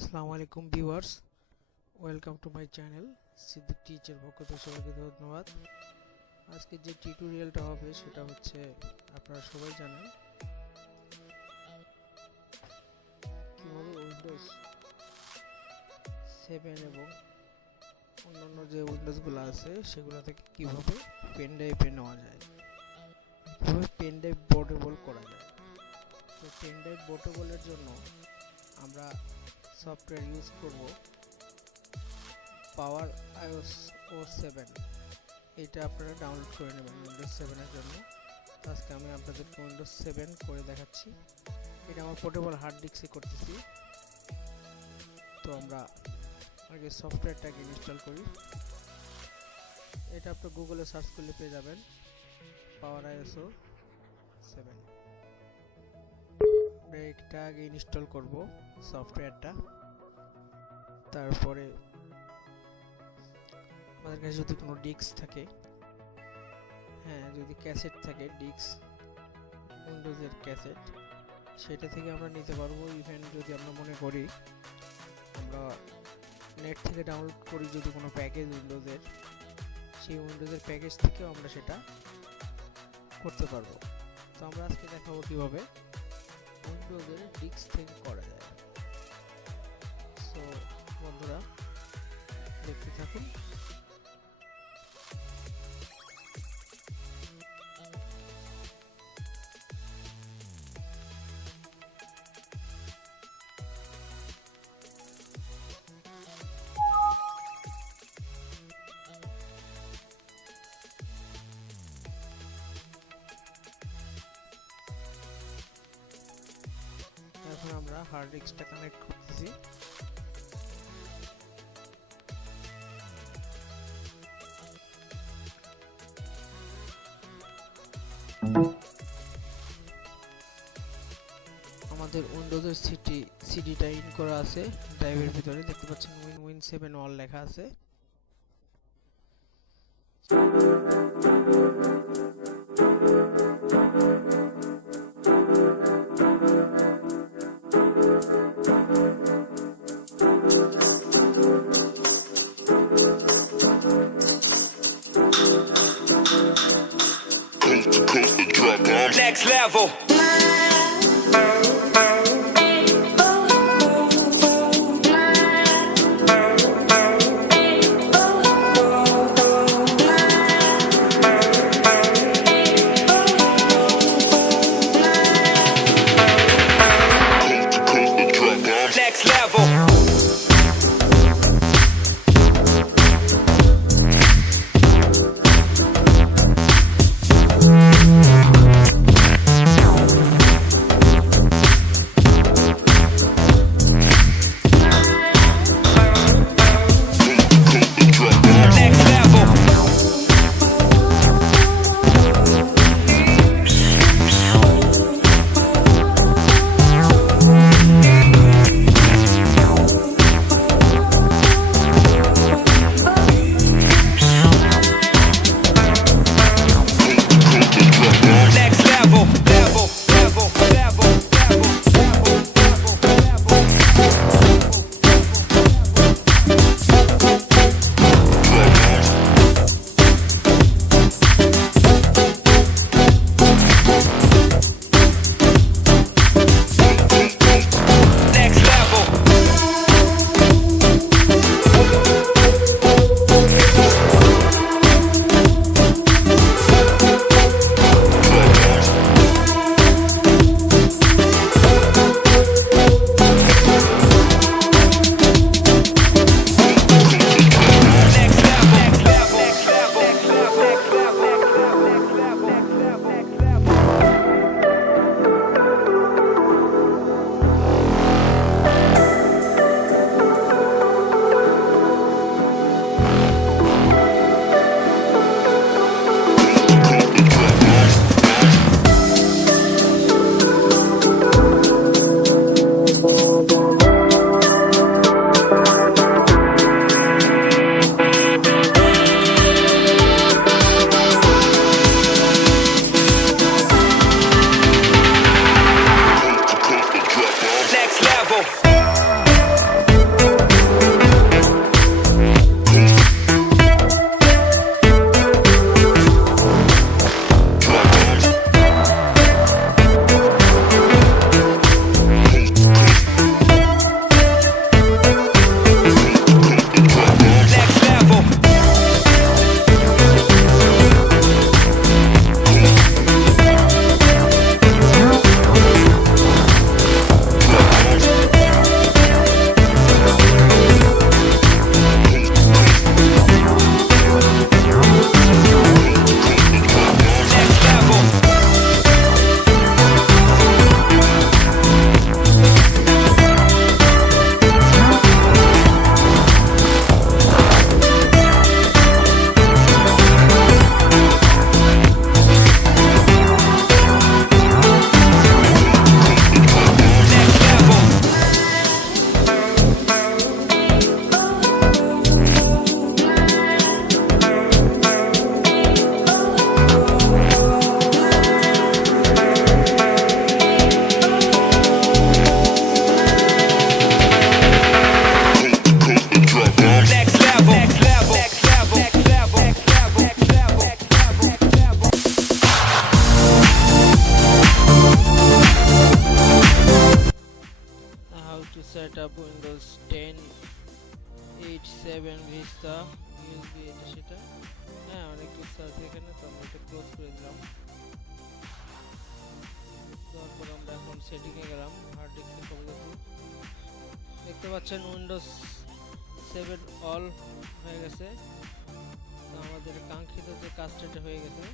আসসালামু আলাইকুম viewers, welcome to my channel Siddique টিচার পক্ষ থেকে সবাইকে ধন্যবাদ। আজকে যে টিউটোরিয়ালটা হবে সেটা হচ্ছে আপনারা সবাই জানেন কিভাবে উইন্ডোজ 7 এবং অন্যান্য যে উইন্ডোজগুলো আছে সেগুলো থেকে কিভাবে পেন ড্রাইভে নেওয়া যায়, কিভাবে পেন ড্রাইভ পোর্টেবল করা যায়। তো পেন ড্রাইভ পোর্টেবলের জন্য আমরা সফটওয়্যার ইউজ করব পাওয়ার iOS 7। এটা আপনারা ডাউনলোড করে নেবেন উইন্ডোজ 7 এর জন্য। তো আজকে আমি আপনাদেরকে উইন্ডোজ 7 করে দেখাচ্ছি। এটা আমার পোর্টেবল হার্ড ডিস্কে করতেছি। তো আমরা আগে সফটওয়্যারটাকে ইনস্টল করি। এটা আপনি গুগলে সার্চ করলে পেয়ে যাবেন পাওয়ার iOS 7। এটা আগে ইনস্টল করব সফটওয়্যারটা। তারপরে আমাদের কাছে যদি কোনো ডিস্ক থাকে, যদি ক্যাসেট থাকে, ডিস্ক উইন্ডোজের ক্যাসেট, সেটা থেকে আমরা নিতে পারবো। ইভেন যদি আমরা মনে করি আমরা নেট থেকে ডাউনলোড করি যদি কোনো প্যাকেজ উইন্ডোজের, সেই উইন্ডোজের প্যাকেজ থেকেও আমরা সেটা করতে পারবো। তো আমরা আজকে দেখাবো কিভাবে উইন্ডোজের ডিস্ক থেকে করা যায়। সো বন্ধুরা দেখতে থাকুন। এখন আমরা হার্ড ডিস্কটা কানেক্ট করতেছি। আমাদের উইন্ডোজের সিডিটা ইন করা আছে ড্রাইভের ভিতরে, দেখতে পাচ্ছেন win7 অল লেখা আছে। Next level. Next level. Setup Windows 10 8 7 vista USB এটা সেটা, হ্যাঁ অনেক কিছু আছে এখানে, তো আমরা এটা ক্লোজ করে দিলাম। তারপর আমরা এখন সেটিংয়ে গেলাম, হার্ড ডিস্কে চলে যাব। দেখতে পাচ্ছেন উইন্ডোজ 7 অল হয়ে গেছে, তো আমাদের কাঙ্ক্ষিত যে কাজটা এটা হয়ে গেছে।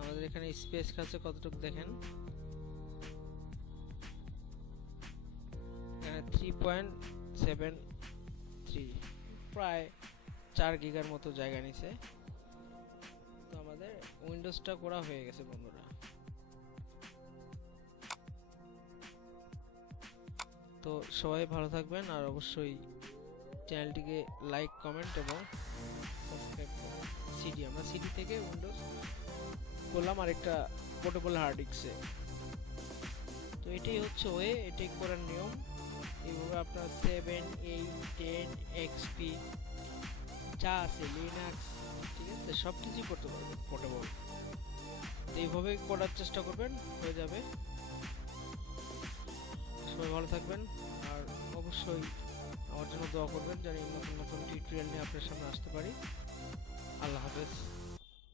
আমাদের এখানে স্পেস আছে কতটুকু দেখেন, এখানে 3.73 প্রায় 4 গিগার মতো জায়গা নিছে। তো আমাদের উইন্ডোজটা করা হয়ে গেছে বন্ধুরা। তো সবাই ভালো থাকবেন, আর অবশ্যই চ্যানেলটিকে লাইক কমেন্ট এবং সাবস্ক্রাইব করুন। আমরা সিডি থেকে উইন্ডোজ করলাম আর একটা পোর্টেবল হার্ড ডিস্কে। তো এটাই হচ্ছে ওয়ে, এটাই করার নিয়ম। এইভাবে আপনার 7 8 10 এক্সপি যা আছে লিনাক্স, ঠিক আছে, সব কিছুই করতে পারবেন পোর্টেবল। এইভাবে করার চেষ্টা করবেন, হয়ে যাবে। সবাই ভালো থাকবেন, আর অবশ্যই আমার জন্য দোয়া করবেন, জানি নতুন নতুন টিউটোরিয়াল নিয়ে আপনার সামনে আসতে পারি। আল্লাহ হাফেজ।